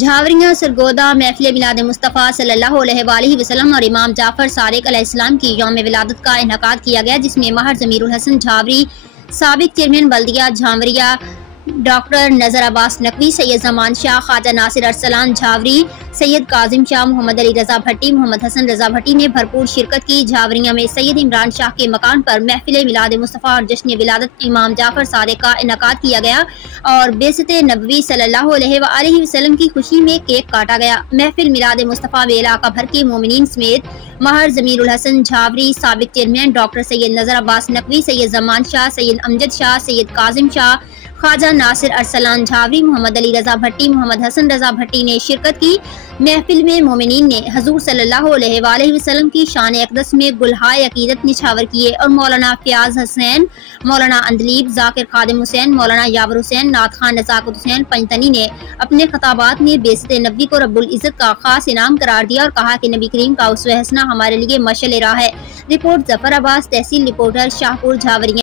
جھاوریاں سرگودا محفل میلاد مصطفیٰ صلی اللہ علیہ وسلم اور امام جعفر صادق علیہ السلام کی یوم ولادت کا انعقاد کیا گیا، جس میں ماہر ضمیر الحسن جھاوری، سابق چیئرمین بلدیہ جھاوریہ ڈاکٹر نذر عباس نقوی، سید زمان شاہ، خواجہ ناصر ارسلان جھاوری، سید کاظم شاہ، محمد علی رضا بھٹی، محمد حسن رضا بھٹی نے بھرپور شرکت کی۔ جھاوریہ میں سید عمران شاہ کے مکان پر محفل میلاد مصطفیٰ اور جشن ولادت امام جعفر صادق کا انعقاد کیا گیا اور بعثت نبوی صلی اللہ علیہ وسلم کی خوشی میں کیک کاٹا گیا۔ محفل میلاد مصطفیٰ میں علاقہ بھر کے مومنین سمیت ماہر ضمیر الحسن جھاوری، سابق چیئرمین ڈاکٹر سید نذر عباس نقوی، سید زمان شاہ، سید امجد شاہ، سید کاظم شاہ، خواجہ ناصر ارسلان جھاوری، محمد علی رضا بھٹی، محمد حسن رضا بھٹی نے شرکت کی۔ محفل میں مومنین نے حضور صلی اللہ علیہ وسلم کی شان اقدس میں گلہائے عقیدت نچھاور کیے اور مولانا فیاض حسین، مولانا اندلیب، ذاکر خادم حسین، مولانا یاور حسین، نعت خان نزاکت حسین پنجتنی نے اپنے خطابات میں بعثت نبوی کو رب العزت کا خاص انعام قرار دیا اور کہا کہ نبی کریم کا اسوہ حسنہ ہمارے لیے مشعل راہ ہے۔ رپورٹ ظفر عباس، تحصیل رپورٹر، شاہپور، جھاوریہ۔